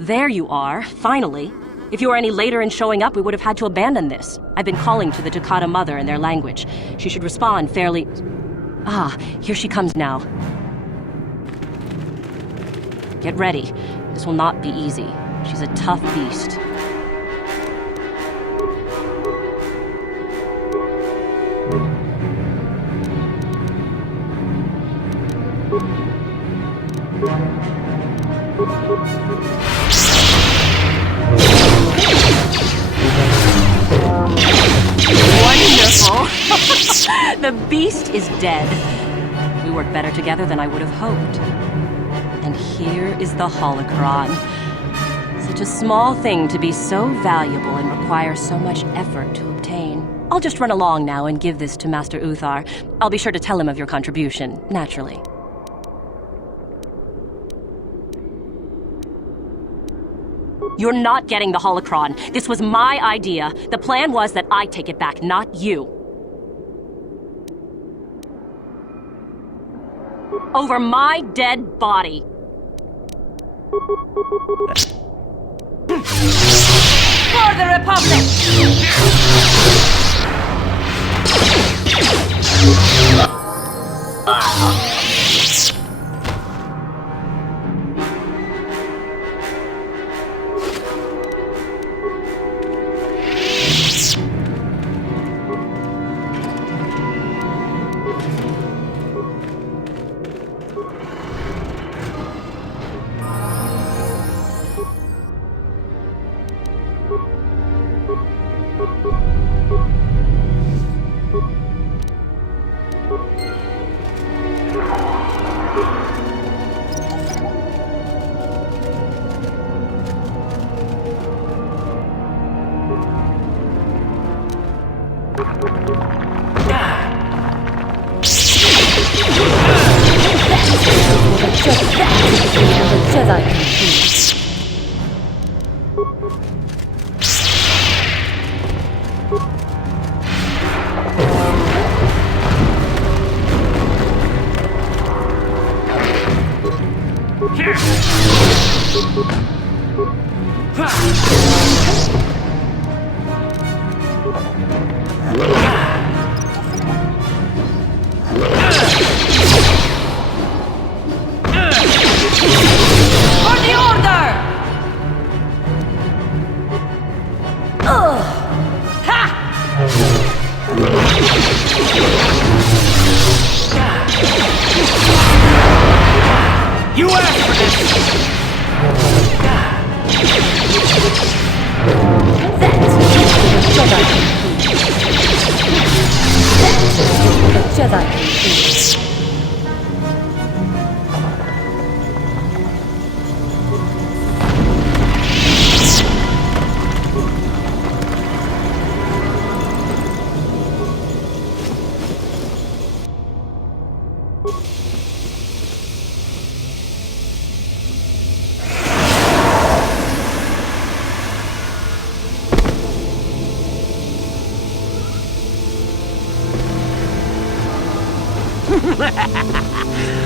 There you are, finally. If you were any later in showing up, we would have had to abandon this. I've been calling to the Dakota mother in their language. She should respond fairly... Ah, here she comes now. Get ready. This will not be easy. She's a tough beast. Wonderful! The beast is dead. We work better together than I would have hoped. And here is the holocron. Such a small thing to be so valuable and require so much effort to obtain. I'll just run along now and give this to Master Uthar. I'll be sure to tell him of your contribution, naturally. You're not getting the holocron. This was my idea. The plan was that I take it back, not you. Over my dead body. For the Republic!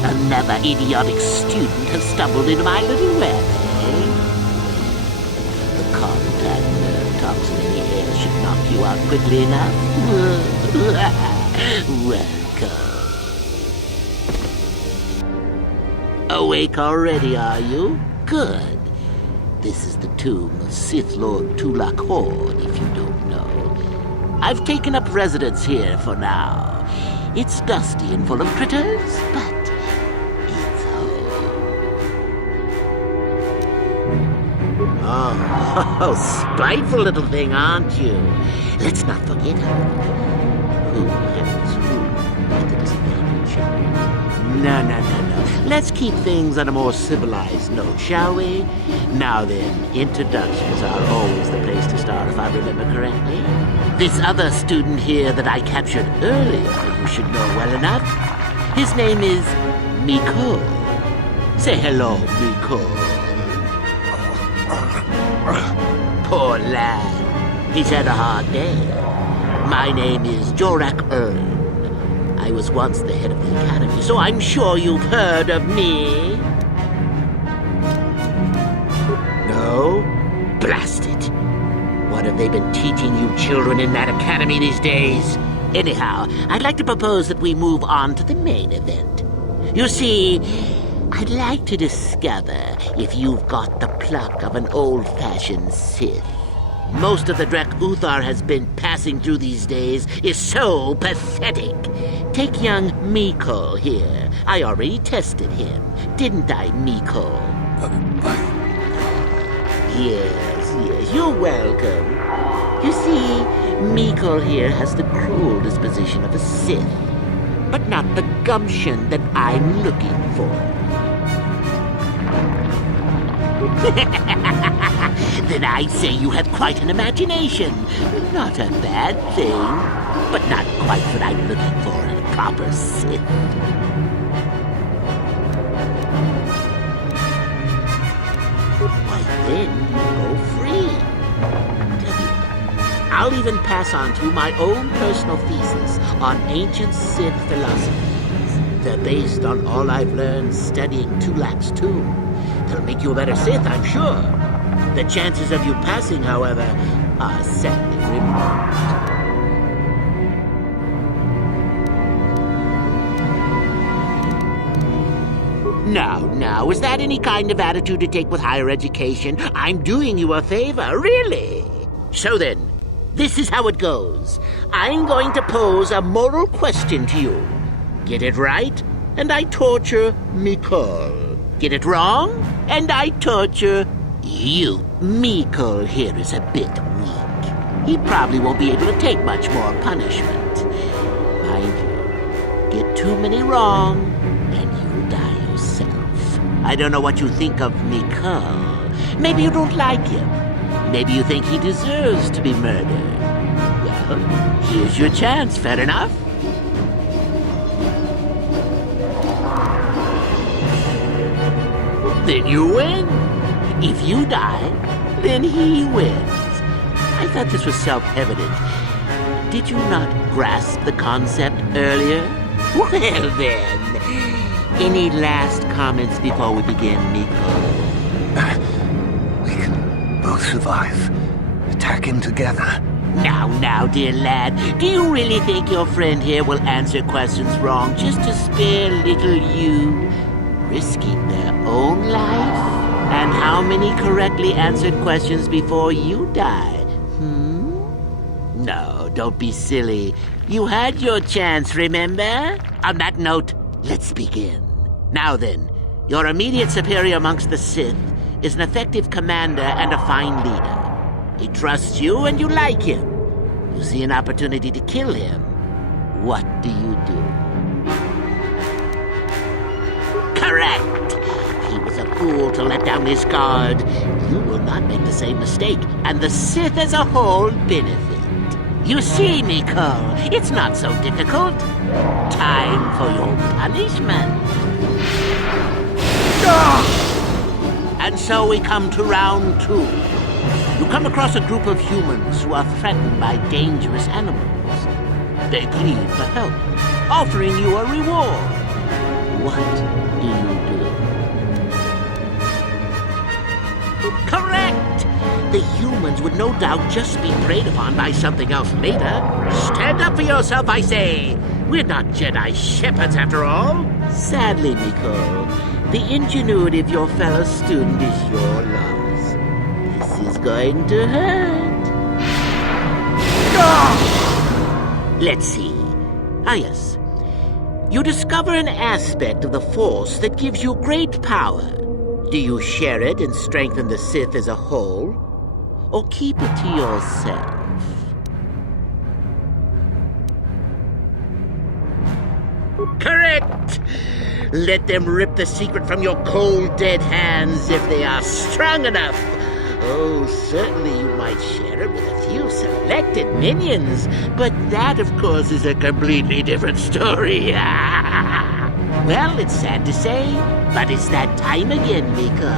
Another idiotic student has stumbled into my little web, eh? The contact nerve toxin in the air should knock you out quickly enough. Welcome. Awake already, are you? Good. This is the tomb of Sith Lord Tulak Hord, if you don't know. I've taken up residence here for now. It's dusty and full of critters, but it's home. Oh, spiteful little thing, aren't you? Let's not forget her. Who has who at the disadvantage? No. Let's keep things on a more civilized note, shall we? Now then, introductions are always the place to start, if I remember correctly. This other student here that I captured earlier, you should know well enough. His name is Miko. Say hello, Miko. Poor lad. He's had a hard day. My name is Jorak Ern. I was once the head of the academy, so I'm sure you've heard of me. No? Blast it. What have they been teaching you children in that academy these days? Anyhow, I'd like to propose that we move on to the main event. You see, I'd like to discover if you've got the pluck of an old-fashioned Sith. Most of the Drek Uthar has been passing through these days is so pathetic. Take young Miko here. I already tested him, didn't I, Miko? Yes, you're welcome. You see, Miko here has the cruel disposition of a Sith, but not the gumption that I'm looking for. Then I'd say you have quite an imagination. Not a bad thing, but not quite what I'm looking for in a proper Sith. Why then, go free. Tell you, I'll even pass on to my own personal thesis on ancient Sith philosophies. They're based on all I've learned studying Tulak's tomb. They'll make you a better Sith, I'm sure. The chances of you passing, however, are sadly remote. Now, is that any kind of attitude to take with higher education? I'm doing you a favor, really. So then, this is how it goes. I'm going to pose a moral question to you. Get it right, and I torture Miko. Get it wrong, and I torture you. Miko here is a bit weak. He probably won't be able to take much more punishment. Mind you, get too many wrong, and you'll die yourself. I don't know what you think of Miko. Maybe you don't like him. Maybe you think he deserves to be murdered. Well, here's your chance, fair enough? Then you win. If you die, then he wins. I thought this was self-evident. Did you not grasp the concept earlier? Well then, any last comments before we begin, Miko? We can both survive. Attacking together. Now, dear lad, do you really think your friend here will answer questions wrong just to spare little you? Risking their own life? And how many correctly answered questions before you died? No, don't be silly. You had your chance, remember? On that note, let's begin. Now then, your immediate superior amongst the Sith is an effective commander and a fine leader. He trusts you and you like him. You see an opportunity to kill him. What do you do? Correct! He was a fool to let down his guard. You will not make the same mistake, and the Sith as a whole benefit. You see, Miko, it's not so difficult. Time for your punishment. And so we come to round 2. You come across a group of humans who are threatened by dangerous animals. They plead for help, offering you a reward. What do you do? Correct! The humans would no doubt just be preyed upon by something else later. Stand up for yourself, I say! We're not Jedi shepherds, after all. Sadly, Miko, the ingenuity of your fellow student is your loss. This is going to hurt. Let's see. Ah, yes. You discover an aspect of the Force that gives you great power. Do you share it and strengthen the Sith as a whole? Or keep it to yourself? Correct! Let them rip the secret from your cold, dead hands if they are strong enough. Oh, certainly you might share it with a few selected minions, but that, of course, is a completely different story. Well, it's sad to say, but it's that time again, Miko.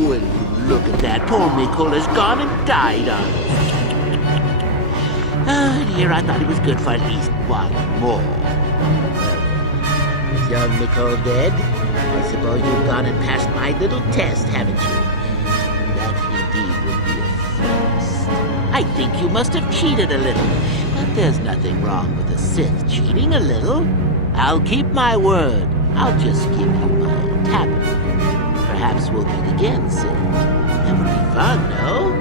Well, look at that. Poor Miko has gone and died on us. Oh dear, I thought he was good for at least one more. Is young Miko dead? I suppose you've gone and passed my little test, haven't you? That indeed would be a first. I think you must have cheated a little. But there's nothing wrong with a Sith cheating a little. I'll keep my word. I'll just give you my tablet. Perhaps we'll meet again, Sith. That would be fun, no?